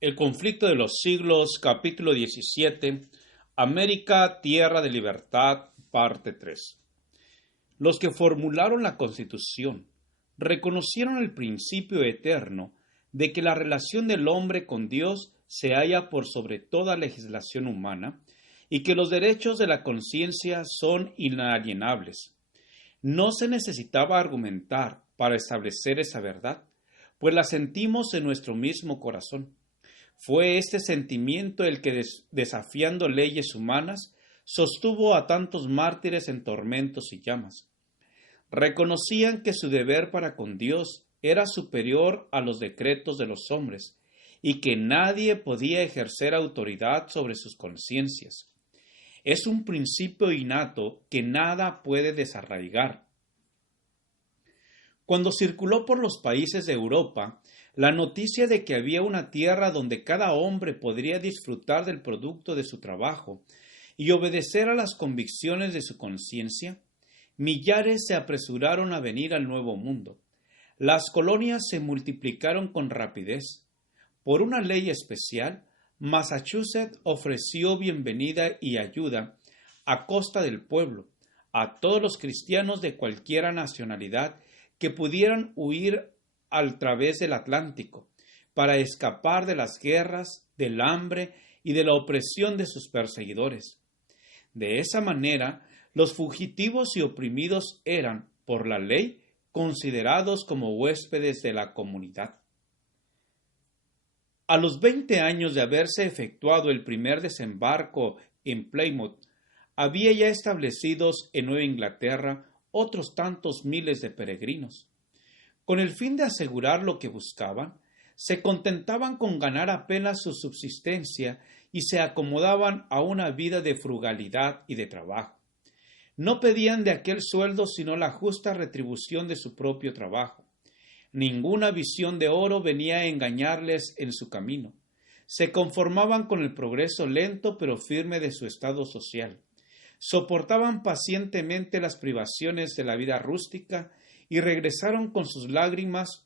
El conflicto de los siglos, capítulo 17, América, Tierra de Libertad, parte 3. Los que formularon la Constitución reconocieron el principio eterno de que la relación del hombre con Dios se halla por sobre toda legislación humana y que los derechos de la conciencia son inalienables. No se necesitaba argumentar para establecer esa verdad, pues la sentimos en nuestro mismo corazón. Fue este sentimiento el que, desafiando leyes humanas, sostuvo a tantos mártires en tormentos y llamas. Reconocían que su deber para con Dios era superior a los decretos de los hombres y que nadie podía ejercer autoridad sobre sus conciencias. Es un principio innato que nada puede desarraigar. Cuando circuló por los países de Europa la noticia de que había una tierra donde cada hombre podría disfrutar del producto de su trabajo y obedecer a las convicciones de su conciencia, millares se apresuraron a venir al Nuevo Mundo. Las colonias se multiplicaron con rapidez. Por una ley especial, Massachusetts ofreció bienvenida y ayuda a costa del pueblo a todos los cristianos de cualquier nacionalidad que pudieran huir a través del Atlántico para escapar de las guerras, del hambre y de la opresión de sus perseguidores. De esa manera, los fugitivos y oprimidos eran, por la ley, considerados como huéspedes de la comunidad. A los 20 años de haberse efectuado el primer desembarco en Plymouth, había ya establecidos en Nueva Inglaterra otros tantos miles de peregrinos. Con el fin de asegurar lo que buscaban, se contentaban con ganar apenas su subsistencia y se acomodaban a una vida de frugalidad y de trabajo. No pedían de aquel sueldo sino la justa retribución de su propio trabajo. Ninguna visión de oro venía a engañarles en su camino. Se conformaban con el progreso lento pero firme de su estado social. Soportaban pacientemente las privaciones de la vida rústica y regaron con sus lágrimas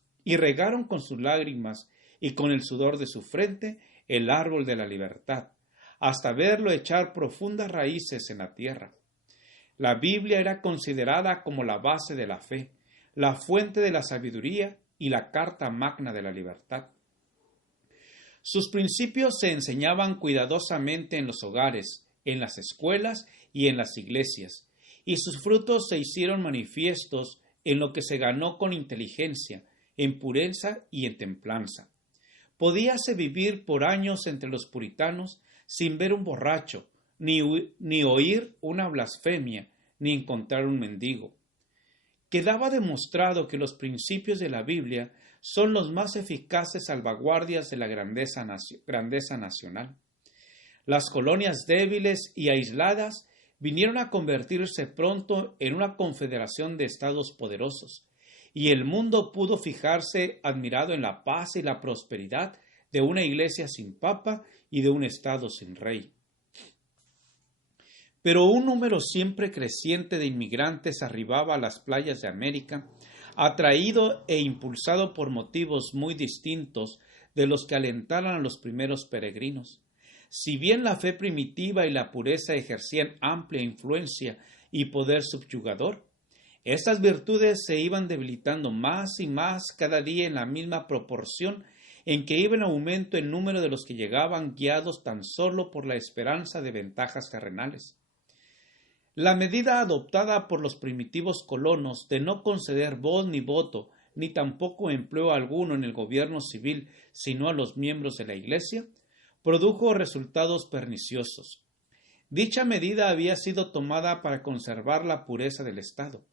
y con el sudor de su frente el árbol de la libertad, hasta verlo echar profundas raíces en la tierra. La Biblia era considerada como la base de la fe, la fuente de la sabiduría y la carta magna de la libertad. Sus principios se enseñaban cuidadosamente en los hogares, en las escuelas y en las iglesias, y sus frutos se hicieron manifiestos en lo que se ganó con inteligencia, en pureza y en templanza. Podíase vivir por años entre los puritanos sin ver un borracho, ni oír una blasfemia, ni encontrar un mendigo. Quedaba demostrado que los principios de la Biblia son los más eficaces salvaguardias de la grandeza nacional. Las colonias débiles y aisladas vinieron a convertirse pronto en una confederación de estados poderosos, y el mundo pudo fijarse admirado en la paz y la prosperidad de una iglesia sin papa y de un estado sin rey. Pero un número siempre creciente de inmigrantes arribaba a las playas de América, atraído e impulsado por motivos muy distintos de los que alentaran a los primeros peregrinos. Si bien la fe primitiva y la pureza ejercían amplia influencia y poder subyugador, estas virtudes se iban debilitando más y más cada día en la misma proporción en que iba en aumento el número de los que llegaban guiados tan solo por la esperanza de ventajas terrenales. La medida adoptada por los primitivos colonos de no conceder voz ni voto, ni tampoco empleo alguno en el gobierno civil, sino a los miembros de la Iglesia, produjo resultados perniciosos. Dicha medida había sido tomada para conservar la pureza del Estado,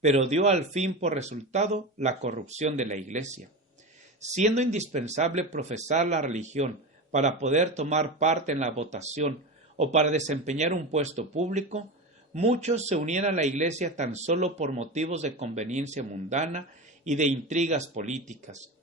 pero dio al fin por resultado la corrupción de la Iglesia. Siendo indispensable profesar la religión para poder tomar parte en la votación o para desempeñar un puesto público, muchos se unían a la Iglesia tan solo por motivos de conveniencia mundana y de intrigas políticas,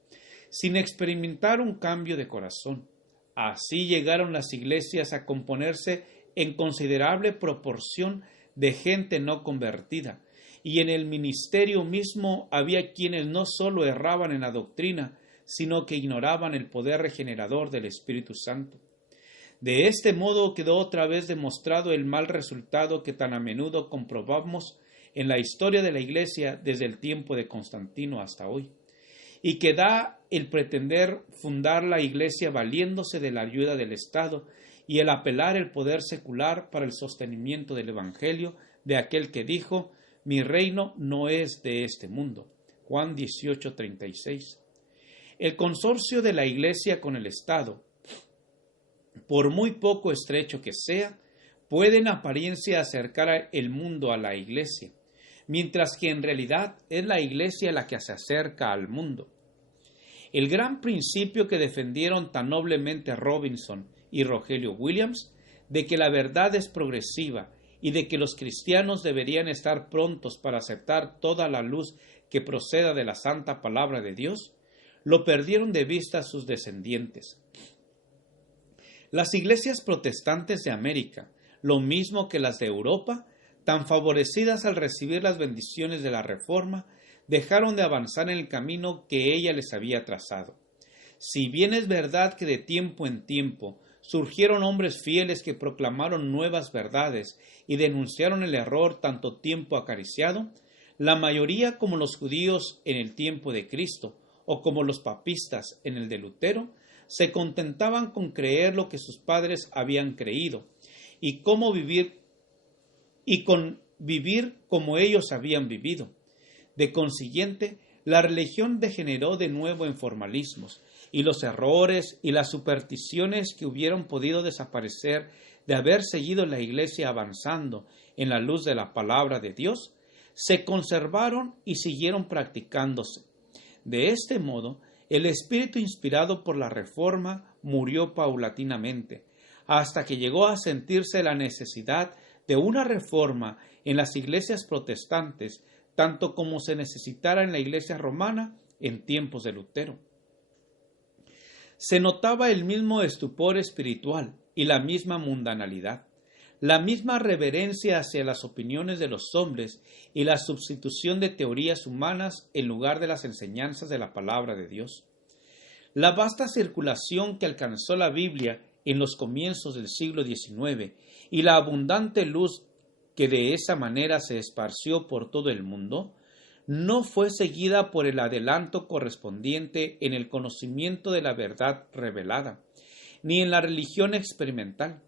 sin experimentar un cambio de corazón. Así llegaron las iglesias a componerse en considerable proporción de gente no convertida, y en el ministerio mismo había quienes no sólo erraban en la doctrina, sino que ignoraban el poder regenerador del Espíritu Santo. De este modo quedó otra vez demostrado el mal resultado que tan a menudo comprobamos en la historia de la Iglesia desde el tiempo de Constantino hasta hoy, y que da el pretender fundar la Iglesia valiéndose de la ayuda del Estado y el apelar el poder secular para el sostenimiento del Evangelio de aquel que dijo: «Mi reino no es de este mundo». Juan 18:36. El consorcio de la Iglesia con el Estado, por muy poco estrecho que sea, puede en apariencia acercar el mundo a la Iglesia, mientras que en realidad es la Iglesia la que se acerca al mundo. El gran principio que defendieron tan noblemente Robinson y Rogelio Williams, de que la verdad es progresiva y de que los cristianos deberían estar prontos para aceptar toda la luz que proceda de la santa palabra de Dios, lo perdieron de vista sus descendientes. Las iglesias protestantes de América, lo mismo que las de Europa, tan favorecidas al recibir las bendiciones de la Reforma, dejaron de avanzar en el camino que ella les había trazado. Si bien es verdad que de tiempo en tiempo surgieron hombres fieles que proclamaron nuevas verdades y denunciaron el error tanto tiempo acariciado, la mayoría, como los judíos en el tiempo de Cristo o como los papistas en el de Lutero, se contentaban con creer lo que sus padres habían creído y con vivir como ellos habían vivido. De consiguiente, la religión degeneró de nuevo en formalismos, y los errores y las supersticiones que hubieran podido desaparecer de haber seguido la Iglesia avanzando en la luz de la palabra de Dios, se conservaron y siguieron practicándose. De este modo, el espíritu inspirado por la Reforma murió paulatinamente, hasta que llegó a sentirse la necesidad de una reforma en las iglesias protestantes, tanto como se necesitara en la Iglesia romana en tiempos de Lutero. Se notaba el mismo estupor espiritual y la misma mundanalidad, la misma reverencia hacia las opiniones de los hombres y la sustitución de teorías humanas en lugar de las enseñanzas de la palabra de Dios. La vasta circulación que alcanzó la Biblia en los comienzos del siglo XIX y la abundante luz que de esa manera se esparció por todo el mundo, no fue seguida por el adelanto correspondiente en el conocimiento de la verdad revelada, ni en la religión experimental.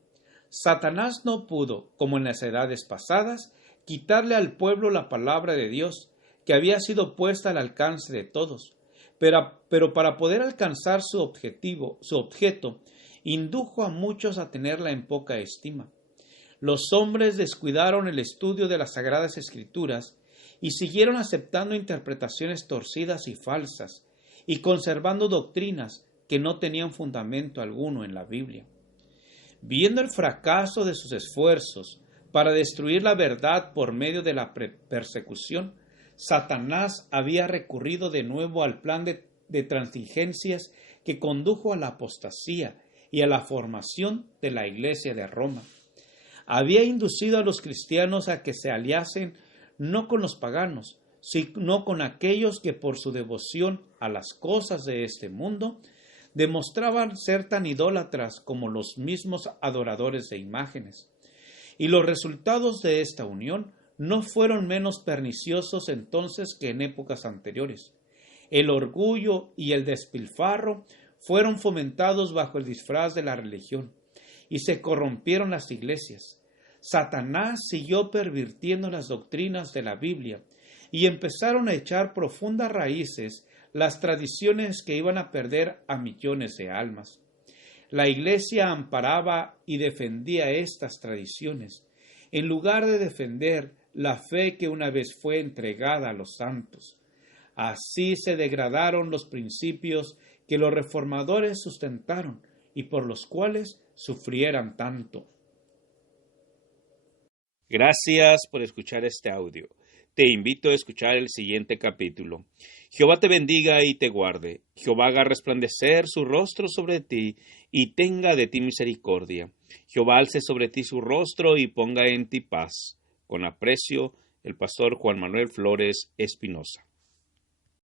Satanás no pudo, como en las edades pasadas, quitarle al pueblo la palabra de Dios, que había sido puesta al alcance de todos, pero para poder alcanzar su objeto, indujo a muchos a tenerla en poca estima. Los hombres descuidaron el estudio de las Sagradas Escrituras y siguieron aceptando interpretaciones torcidas y falsas, y conservando doctrinas que no tenían fundamento alguno en la Biblia. Viendo el fracaso de sus esfuerzos para destruir la verdad por medio de la persecución, Satanás había recurrido de nuevo al plan de transigencias que condujo a la apostasía y a la formación de la Iglesia de Roma. Había inducido a los cristianos a que se aliasen no con los paganos, sino con aquellos que por su devoción a las cosas de este mundo demostraban ser tan idólatras como los mismos adoradores de imágenes. Y los resultados de esta unión no fueron menos perniciosos entonces que en épocas anteriores. El orgullo y el despilfarro fueron fomentados bajo el disfraz de la religión, y se corrompieron las iglesias. Satanás siguió pervirtiendo las doctrinas de la Biblia, y empezaron a echar profundas raíces las tradiciones que iban a perder a millones de almas. La Iglesia amparaba y defendía estas tradiciones, en lugar de defender la fe que una vez fue entregada a los santos. Así se degradaron los principios que los reformadores sustentaron y por los cuales sufrieran tanto. Gracias por escuchar este audio. Te invito a escuchar el siguiente capítulo. Jehová te bendiga y te guarde. Jehová haga resplandecer su rostro sobre ti y tenga de ti misericordia. Jehová alce sobre ti su rostro y ponga en ti paz. Con aprecio, el pastor Juan Manuel Flores Espinosa.